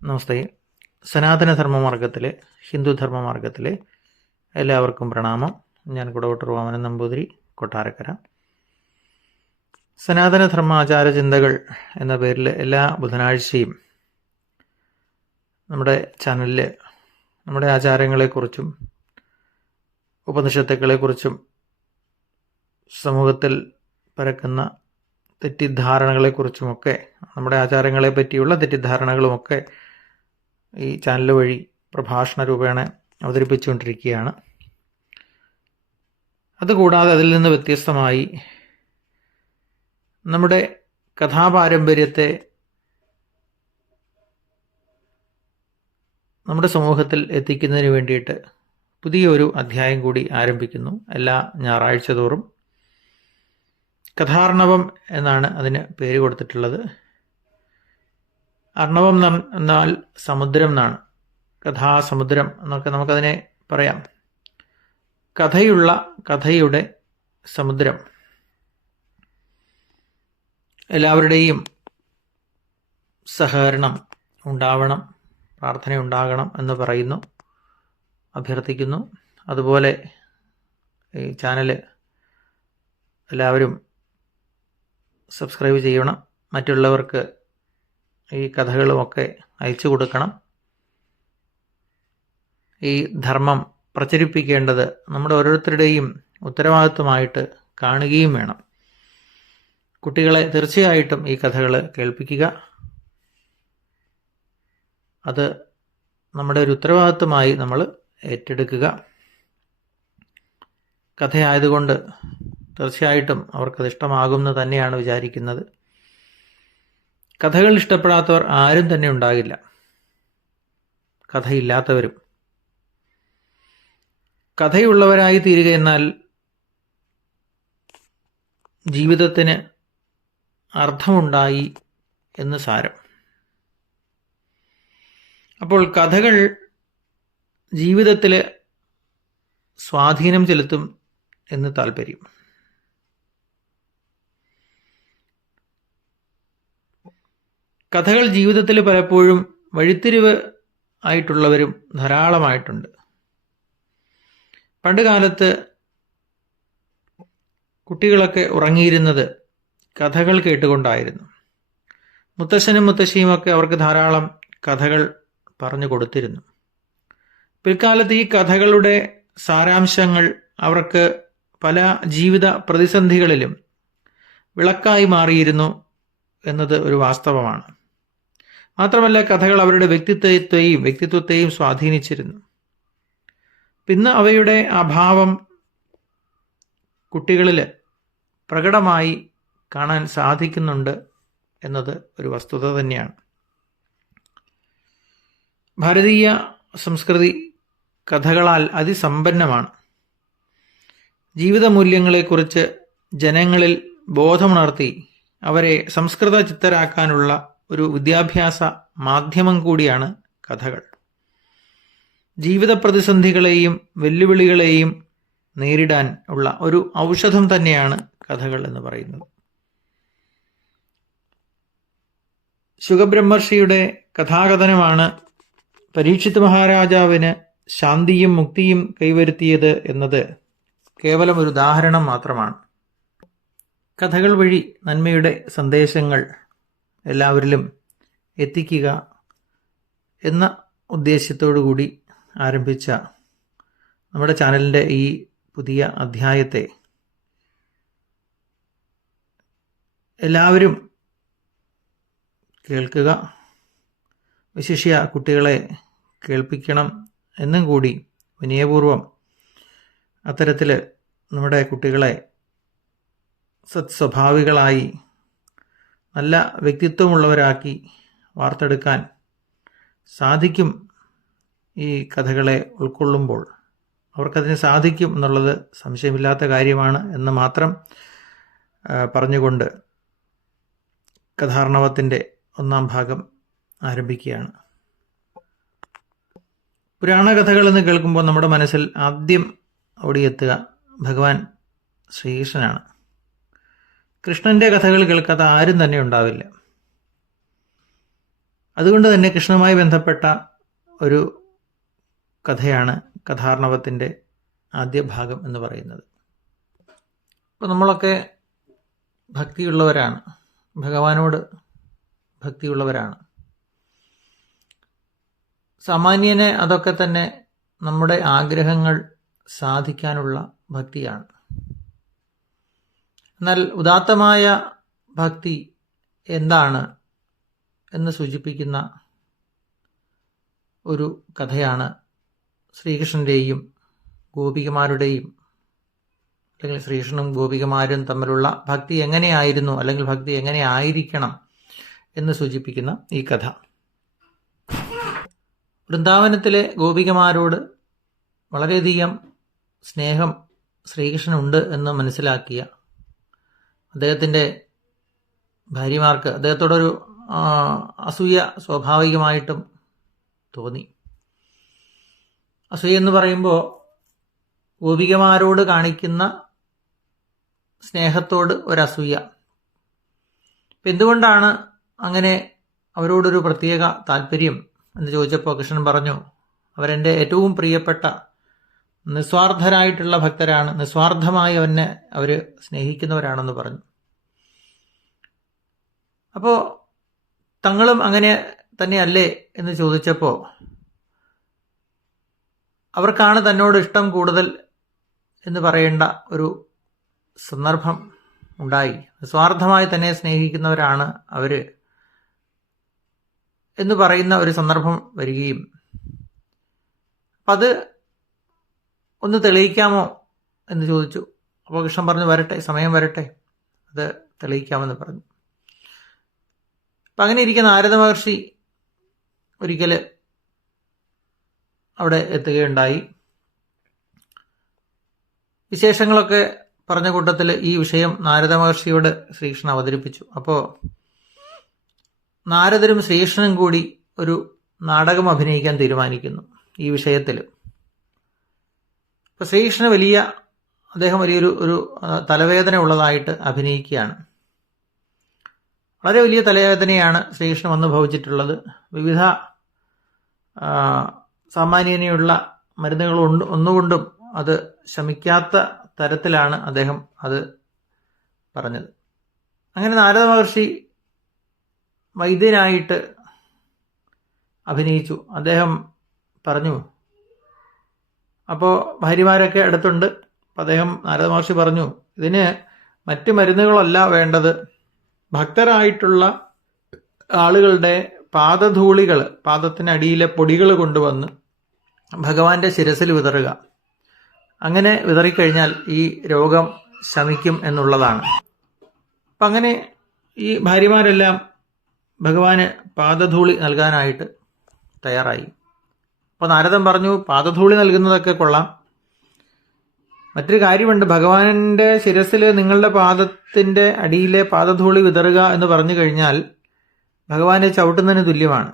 നമസ്തേ. സനാതനധർമ്മമാർഗത്തിലെ ഹിന്ദുധർമ്മമാർഗത്തിലെ എല്ലാവർക്കും പ്രണാമം. ഞാൻ കുടവട്ടൂർ വാമനൻ നമ്പൂതിരി, കൊട്ടാരക്കര. സനാതനധർമ്മ ആചാരചിന്തകൾ എന്ന പേരിൽ എല്ലാ ബുധനാഴ്ചയും നമ്മുടെ ചാനലിൽ നമ്മുടെ ആചാരങ്ങളെക്കുറിച്ചും ഉപനിഷത്തുക്കളെക്കുറിച്ചും സമൂഹത്തിൽ പരക്കുന്ന തെറ്റിദ്ധാരണകളെക്കുറിച്ചുമൊക്കെ, നമ്മുടെ ആചാരങ്ങളെ പറ്റിയുള്ള തെറ്റിദ്ധാരണകളുമൊക്കെ ഈ ചാനൽ വഴി പ്രഭാഷണ രൂപേണ അവതരിപ്പിച്ചുകൊണ്ടിരിക്കുകയാണ്. അതുകൂടാതെ അതിൽ നിന്ന് വ്യത്യസ്തമായി നമ്മുടെ കഥാപാരമ്പര്യത്തെ നമ്മുടെ സമൂഹത്തിൽ എത്തിക്കുന്നതിന് വേണ്ടിയിട്ട് പുതിയൊരു അധ്യായം കൂടി ആരംഭിക്കുന്നു. എല്ലാ ഞായറാഴ്ച തോറും കഥാർണവം എന്നാണ് അതിന് പേര് കൊടുത്തിട്ടുള്ളത്. അർണവം എന്നാൽ സമുദ്രം എന്നാണ്, കഥാസമുദ്രം എന്നൊക്കെ നമുക്കതിനെ പറയാം. കഥയുടെ സമുദ്രം. എല്ലാവരുടെയും സഹകരണം ഉണ്ടാവണം, പ്രാർത്ഥന ഉണ്ടാകണം എന്ന് പറയുന്നു, അഭ്യർത്ഥിക്കുന്നു. അതുപോലെ ഈ ചാനൽ എല്ലാവരും സബ്സ്ക്രൈബ് ചെയ്യണം, മറ്റുള്ളവർക്ക് ഈ കഥകളുമൊക്കെ അയച്ചു കൊടുക്കണം. ഈ ധർമ്മം പ്രചരിപ്പിക്കേണ്ടത് നമ്മുടെ ഓരോരുത്തരുടെയും ഉത്തരവാദിത്വമായിട്ട് കാണുകയും വേണം. കുട്ടികളെ തീർച്ചയായിട്ടും ഈ കഥകൾ കേൾപ്പിക്കുക. അത് നമ്മുടെ ഒരു ഉത്തരവാദിത്വമായി നമ്മൾ ഏറ്റെടുക്കുക. കഥയായതുകൊണ്ട് തീർച്ചയായിട്ടും അവർക്കത് ഇഷ്ടമാകുമെന്ന് തന്നെയാണ് വിചാരിക്കുന്നത്. കഥകൾ ഇഷ്ടപ്പെടാത്തവർ ആരും തന്നെ ഉണ്ടാകില്ല, കഥയില്ലാത്തവരും. കഥയുള്ളവരായി തീരുക എന്നാൽ ജീവിതത്തിന് അർത്ഥമുണ്ടായി എന്ന് സാരം. അപ്പോൾ കഥകൾ ജീവിതത്തിൽ സ്വാധീനം ചെലുത്തും എന്ന് താല്പര്യം. കഥകൾ ജീവിതത്തിൽ പലപ്പോഴും വഴിത്തിരിവ് ആയിട്ടുള്ളവരും ധാരാളമായിട്ടുണ്ട്. പണ്ട് കാലത്ത് കുട്ടികളൊക്കെ ഉറങ്ങിയിരുന്നത് കഥകൾ കേട്ടുകൊണ്ടായിരുന്നു. മുത്തശ്ശനും മുത്തശ്ശിയുമൊക്കെ അവർക്ക് ധാരാളം കഥകൾ പറഞ്ഞു കൊടുത്തിരുന്നു. പിൽക്കാലത്ത് ഈ കഥകളുടെ സാരാംശങ്ങൾ അവർക്ക് പല ജീവിത പ്രതിസന്ധികളിലും വിളക്കായി മാറിയിരുന്നു എന്നത് ഒരു വാസ്തവമാണ്. മാത്രമല്ല, കഥകൾ അവരുടെ വ്യക്തിത്വത്തെയും സ്വാധീനിച്ചിരുന്നു. പിന്നെ അവയുടെ അഭാവം കുട്ടികളിൽ പ്രകടമായി കാണാൻ സാധിക്കുന്നുണ്ട് എന്നത് ഒരു വസ്തുത തന്നെയാണ്. ഭാരതീയ സംസ്കൃതി കഥകളാൽ അതിസമ്പന്നമാണ്. ജീവിത മൂല്യങ്ങളെക്കുറിച്ച് ജനങ്ങളിൽ ബോധമുണർത്തി അവരെ സംസ്കൃത ചിത്തരാക്കാനുള്ള ഒരു വിദ്യാഭ്യാസ മാധ്യമം കൂടിയാണ് കഥകൾ. ജീവിത പ്രതിസന്ധികളെയും വെല്ലുവിളികളെയും നേരിടാൻ ഉള്ള ഒരു ഔഷധം തന്നെയാണ് കഥകൾ എന്ന് പറയുന്നത്. ശുകബ്രഹ്മർഷിയുടെ കഥാകഥനമാണ് പരീക്ഷിത് മഹാരാജാവിന് ശാന്തിയും മുക്തിയും കൈവരുത്തിയത് എന്നത് കേവലം ഒരു ഉദാഹരണം മാത്രമാണ്. കഥകൾ വഴി നന്മയുടെ സന്ദേശങ്ങൾ എല്ലാവരിലും എത്തിക്കുക എന്ന ഉദ്ദേശ്യത്തോടു കൂടി ആരംഭിച്ച നമ്മുടെ ചാനലിൻ്റെ ഈ പുതിയ അധ്യായത്തെ എല്ലാവരും കേൾക്കുക, വിശിഷ്യ കുട്ടികളെ കേൾപ്പിക്കണം എന്നും കൂടി വിനയപൂർവം അത്തരത്തിൽ നമ്മുടെ കുട്ടികളെ സത്സ്വഭാവികളായി നല്ല വ്യക്തിത്വമുള്ളവരാക്കി വാർത്തെടുക്കാൻ സാധിക്കും. ഈ കഥകളെ ഉൾക്കൊള്ളുമ്പോൾ അവർക്കതിന് സാധിക്കും എന്നുള്ളത് സംശയമില്ലാത്ത കാര്യമാണ് എന്ന് മാത്രം പറഞ്ഞുകൊണ്ട് കഥാർണവത്തിൻ്റെ 1-ാം ഭാഗം ആരംഭിക്കുകയാണ്. പുരാണകഥകൾ എന്ന് കേൾക്കുമ്പോൾ നമ്മുടെ മനസ്സിൽ ആദ്യം ഓടിയെത്തുക ഭഗവാൻ ശ്രീകൃഷ്ണനാണ്. കൃഷ്ണൻ്റെ കഥകൾ കേൾക്കാത്ത ആരും തന്നെ ഉണ്ടാവില്ല. അതുകൊണ്ട് തന്നെ കൃഷ്ണനുമായി ബന്ധപ്പെട്ട ഒരു കഥയാണ് കഥാർണവത്തിൻ്റെ ആദ്യ ഭാഗം എന്ന് പറയുന്നത്. അപ്പോൾ നമ്മളൊക്കെ ഭക്തിയുള്ളവരാണ്, ഭഗവാനോട് ഭക്തിയുള്ളവരാണ്. സാമാന്യനെ അതൊക്കെ തന്നെ നമ്മുടെ ആഗ്രഹങ്ങൾ സാധിക്കാനുള്ള ഭക്തിയാണ്. എന്നാൽ ഉദാത്തമായ ഭക്തി എന്താണ് എന്ന് സൂചിപ്പിക്കുന്ന ഒരു കഥയാണ് ശ്രീകൃഷ്ണൻ്റെയും ഗോപികമാരുടെയും, അല്ലെങ്കിൽ ശ്രീകൃഷ്ണനും ഗോപികമാരും തമ്മിലുള്ള ഭക്തി എങ്ങനെയായിരുന്നു, അല്ലെങ്കിൽ ഭക്തി എങ്ങനെ ആയിരിക്കണം എന്ന് സൂചിപ്പിക്കുന്ന ഈ കഥ. വൃന്ദാവനത്തിലെ ഗോപികമാരോട് വളരെയധികം സ്നേഹം ശ്രീകൃഷ്ണനുണ്ട് എന്ന് മനസ്സിലാക്കിയ അദ്ദേഹത്തിൻ്റെ ഭാര്യമാർക്ക് അദ്ദേഹത്തോടൊരു അസൂയ സ്വാഭാവികമായിട്ടും തോന്നി. അസൂയ എന്ന് പറയുമ്പോൾ ഗോപികമാരോട് കാണിക്കുന്ന സ്നേഹത്തോട് ഒരസൂയ. അപ്പം എന്തുകൊണ്ടാണ് അങ്ങനെ അവരോടൊരു പ്രത്യേക താല്പര്യം എന്ന് ചോദിച്ചപ്പോൾ കൃഷ്ണൻ പറഞ്ഞു, അവരെൻ്റെ ഏറ്റവും പ്രിയപ്പെട്ട നിസ്വാർത്ഥരായിട്ടുള്ള ഭക്തരാണ്, നിസ്വാർത്ഥമായി അവനെ അവർ സ്നേഹിക്കുന്നവരാണെന്ന് പറഞ്ഞു. അപ്പോൾ തങ്ങളും അങ്ങനെ തന്നെയല്ലേ എന്ന് ചോദിച്ചപ്പോൾ അവർക്കാണ് തന്നോട് ഇഷ്ടം കൂടുതൽ എന്ന് പറയേണ്ട ഒരു സന്ദർഭം ഉണ്ടായി. നിസ്വാർത്ഥമായി തന്നെ സ്നേഹിക്കുന്നവരാണ് അവർ എന്ന് പറയുന്ന ഒരു സന്ദർഭം വരികയും, അപ്പം അത് ഒന്ന് തെളിയിക്കാമോ എന്ന് ചോദിച്ചു. അപ്പോൾ കൃഷ്ണൻ പറഞ്ഞു, വരട്ടെ, സമയം വരട്ടെ, അത് തെളിയിക്കാമെന്ന് പറഞ്ഞു. അപ്പം അങ്ങനെ ഇരിക്കുന്ന നാരദ മഹർഷി ഒരിക്കൽ അവിടെ എത്തുകയുണ്ടായി. വിശേഷങ്ങളൊക്കെ പറഞ്ഞ കൂട്ടത്തിൽ ഈ വിഷയം നാരദ മഹർഷിയോട് ശ്രീകൃഷ്ണൻ അവതരിപ്പിച്ചു. അപ്പോൾ നാരദരും ശ്രീകൃഷ്ണനും കൂടി ഒരു നാടകം അഭിനയിക്കാൻ തീരുമാനിക്കുന്നു ഈ വിഷയത്തിൽ. അപ്പോൾ ശ്രീകൃഷ്ണന് അദ്ദേഹം വലിയൊരു തലവേദന ഉള്ളതായിട്ട് അഭിനയിക്കുകയാണ്. വളരെ വലിയ തലവേദനയാണ് ശ്രീകൃഷ്ണൻ വന്ന് ഭവിച്ചിട്ടുള്ളത്. വിവിധ സാമാന്യനെയുള്ള മരുന്നുകൾ ഒന്നുകൊണ്ടും അത് ശമിക്കാത്ത തരത്തിലാണ് അദ്ദേഹം അത് പറഞ്ഞത്. അങ്ങനെ നാരദ മഹർഷി വൈദ്യനായിട്ട് അഭിനയിച്ചു. അദ്ദേഹം പറഞ്ഞു, അപ്പോൾ ഭാര്യമാരൊക്കെ അടുത്തുണ്ട്. അപ്പോൾ നാരദ മഹർഷി പറഞ്ഞു, ഇതിന് മറ്റ് മരുന്നുകളല്ല വേണ്ടത്, ഭക്തരായിട്ടുള്ള ആളുകളുടെ പാദധൂളികൾ, പാദത്തിനടിയിലെ പൊടികൾ കൊണ്ടുവന്ന് ഭഗവാന്റെ ശിരസിൽ വിതറുക. അങ്ങനെ വിതറിക്കഴിഞ്ഞാൽ ഈ രോഗം ശമിക്കും എന്നുള്ളതാണ്. അപ്പം അങ്ങനെ ഈ ഭാര്യമാരെല്ലാം ഭഗവാന് പാദധൂളി നൽകാനായിട്ട് തയ്യാറായി. അപ്പോൾ നാരദൻ പറഞ്ഞു, പാദധൂളി നൽകുന്നതൊക്കെ കൊള്ളാം, മറ്റൊരു കാര്യമുണ്ട്, ഭഗവാന്റെ ശിരസിൽ നിങ്ങളുടെ പാദത്തിൻ്റെ അടിയിലെ പാദധൂളി വിതറുക എന്ന് പറഞ്ഞു കഴിഞ്ഞാൽ ഭഗവാനെ ചവിട്ടുന്നതിന് തുല്യമാണ്,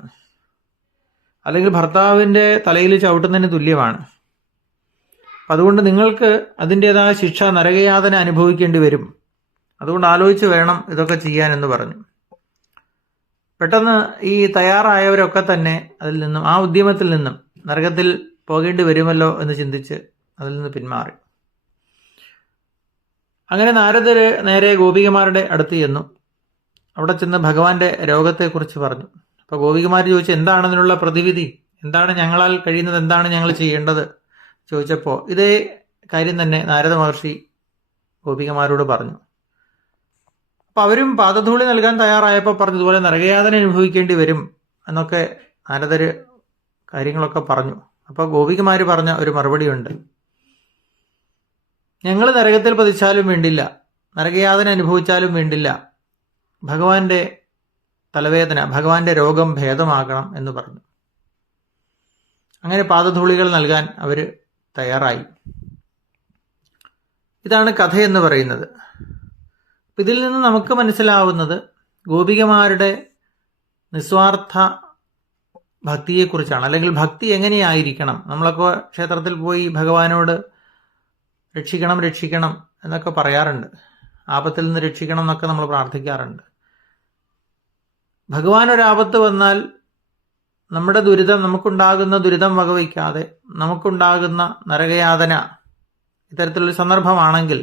അല്ലെങ്കിൽ ഭർത്താവിൻ്റെ തലയിൽ ചവിട്ടുന്നതിന് തുല്യമാണ്. അതുകൊണ്ട് നിങ്ങൾക്ക് അതിൻ്റേതായ ശിക്ഷ, നരകയാതന അനുഭവിക്കേണ്ടി വരും. അതുകൊണ്ട് ആലോചിച്ച് വേണം ഇതൊക്കെ ചെയ്യാൻ എന്ന് പറഞ്ഞു. പെട്ടെന്ന് ഈ തയ്യാറായവരൊക്കെ തന്നെ അതിൽ നിന്നും, ആ ഉദ്യമത്തിൽ നിന്നും, നരകത്തിൽ പോകേണ്ടി വരുമല്ലോ എന്ന് ചിന്തിച്ച് അതിൽ നിന്ന് പിന്മാറി. അങ്ങനെ നാരദര് നേരെ ഗോപികമാരുടെ അടുത്ത് ചെന്നു. അവിടെ ചെന്ന് ഭഗവാന്റെ രോഗത്തെക്കുറിച്ച് പറഞ്ഞു. അപ്പോൾ ഗോപികമാർ ചോദിച്ചു, എന്താണ് അതിനുള്ള പ്രതിവിധി, എന്താണ് ഞങ്ങളാൽ കഴിയുന്നത്, എന്താണ് ഞങ്ങൾ ചെയ്യേണ്ടത് ചോദിച്ചപ്പോൾ ഇതേ കാര്യം തന്നെ നാരദ മഹർഷി ഗോപികമാരോട് പറഞ്ഞു. അപ്പം അവരും പാദധൂളി നൽകാൻ തയ്യാറായപ്പോൾ പറഞ്ഞു, ഇതുപോലെ നരകയാതന അനുഭവിക്കേണ്ടി വരും എന്നൊക്കെ നാരദര് കാര്യങ്ങളൊക്കെ പറഞ്ഞു. അപ്പോൾ ഗോപികമാർ പറഞ്ഞ ഒരു മറുപടിയുണ്ട്, ഞങ്ങൾ നരകത്തിൽ പതിച്ചാലും വേണ്ടില്ല, നരകയാതന അനുഭവിച്ചാലും വേണ്ടില്ല, ഭഗവാന്റെ തലവേദന, ഭഗവാന്റെ രോഗം ഭേദമാകണം എന്ന് പറഞ്ഞു. അങ്ങനെ പാദധൂളികൾ നൽകാൻ അവർ തയ്യാറായി. ഇതാണ് കഥയെന്ന് പറയുന്നത്. ഇതിൽ നിന്ന് നമുക്ക് മനസ്സിലാവുന്നത് ഗോപികമാരുടെ നിസ്വാർത്ഥ ഭക്തിയെക്കുറിച്ചാണ്. അല്ലെങ്കിൽ ഭക്തി എങ്ങനെയായിരിക്കണം. നമ്മളൊക്കെ ക്ഷേത്രത്തിൽ പോയി ഭഗവാനോട് രക്ഷിക്കണം രക്ഷിക്കണം എന്നൊക്കെ പറയാറുണ്ട്, ആപത്തിൽ നിന്ന് രക്ഷിക്കണം എന്നൊക്കെ നമ്മൾ പ്രാർത്ഥിക്കാറുണ്ട്. ഭഗവാൻ ഒരാപത്ത് വന്നാൽ നമ്മുടെ ദുരിതം, നമുക്കുണ്ടാകുന്ന ദുരിതം വകവയ്ക്കാതെ നമുക്കുണ്ടാകുന്ന നരകയാതന ഇത്തരത്തിലൊരു സന്ദർഭമാണെങ്കിൽ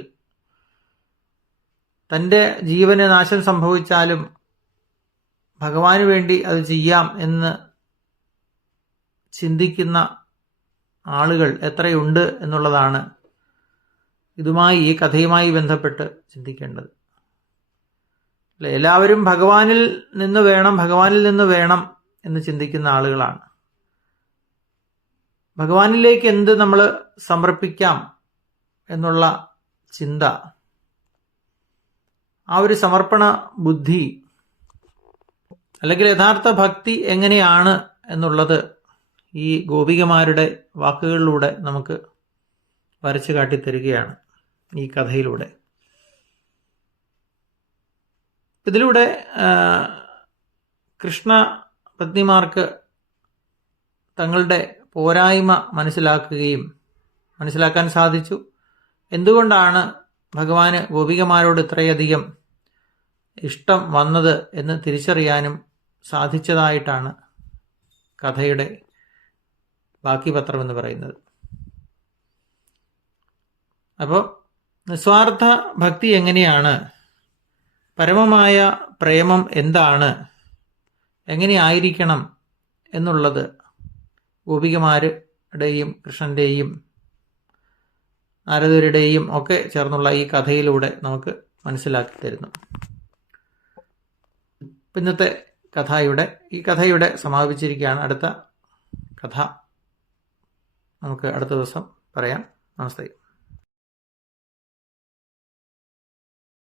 തൻ്റെ ജീവന് നാശം സംഭവിച്ചാലും ഭഗവാന് വേണ്ടി അത് ചെയ്യാം എന്ന് ചിന്തിക്കുന്ന ആളുകൾ എത്രയുണ്ട് എന്നുള്ളതാണ് ഈ കഥയുമായി ബന്ധപ്പെട്ട് ചിന്തിക്കേണ്ടത്. എല്ലാവരും ഭഗവാനിൽ നിന്ന് വേണം എന്ന് ചിന്തിക്കുന്ന ആളുകളാണ്. ഭഗവാനിലേക്ക് എന്ത് നമ്മൾ സമർപ്പിക്കാം എന്നുള്ള ചിന്ത, ആ ഒരു സമർപ്പണ ബുദ്ധി അല്ലെങ്കിൽ യഥാർത്ഥ ഭക്തി എങ്ങനെയാണ് എന്നുള്ളത് ഈ ഗോപികമാരുടെ വാക്കുകളിലൂടെ നമുക്ക് വരച്ചു കാട്ടിത്തരികയാണ് ഈ കഥയിലൂടെ. ഇതിലൂടെ കൃഷ്ണ പത്നിമാർക്ക് തങ്ങളുടെ പോരായ്മ മനസ്സിലാക്കാൻ സാധിച്ചു. എന്തുകൊണ്ടാണ് ഭഗവാന് ഗോപികമാരോട് ഇത്രയധികം ഇഷ്ടം വന്നത് എന്ന് തിരിച്ചറിയാനും സാധിച്ചതായിട്ടാണ് കഥയുടെ ബാക്കി പത്രം എന്ന് പറയുന്നത്. അപ്പോൾ നിസ്വാർത്ഥ ഭക്തി എങ്ങനെയാണ്, പരമമായ പ്രേമം എന്താണ്, എങ്ങനെയായിരിക്കണം എന്നുള്ളത് ഗോപികമാരുടെയും കൃഷ്ണന്റെയും നാരദരുടെയും ഒക്കെ ചേർന്നുള്ള ഈ കഥയിലൂടെ നമുക്ക് മനസ്സിലാക്കി തരുന്നു. ഇന്നത്തെ ഈ കഥയുടെ സമാപിച്ചിരിക്കുകയാണ്. അടുത്ത കഥ നമുക്ക് അടുത്ത ദിവസം പറയാം. നമസ്തേ.